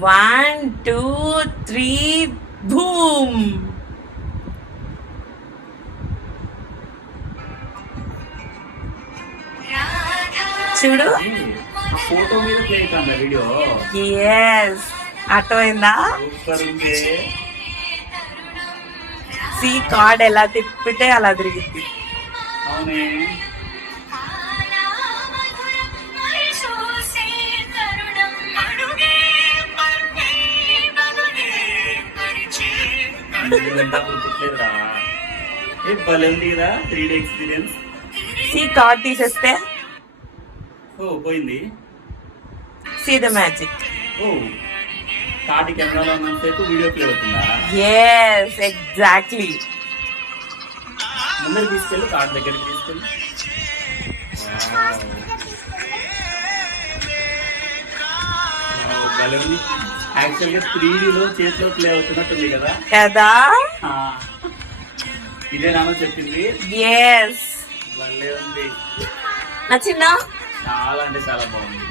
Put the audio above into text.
1 2 3 boom. చూడు photo మీద play అవుతుంది వీడియో. ఎస్, అర్థమైందా? సి కార్డ్ ఎలా తిప్పితే అలా తిరిగింది. అవునే. ఎక్స్పీరియన్స్. సి కార్డ్ తీసేస్తే పోయింది. See the magic. కార్డు కెమెరాలో ఉన్నంతసేపు వీడియో ప్లే అవుతుందా? Yes, exactly. ముందర తీసుకెళ్ళి కార్డు దగ్గరికి తీసుకెళ్ళి. యాక్చువల్ గా 3Dలో చేతిలో ప్లే అవుతున్నట్టుంది కదా కదా. ఇదేనా చెప్పింది? ఎస్, భలే ఉంది. నచ్చిందా? చాలా అంటే చాలా బాగుంది.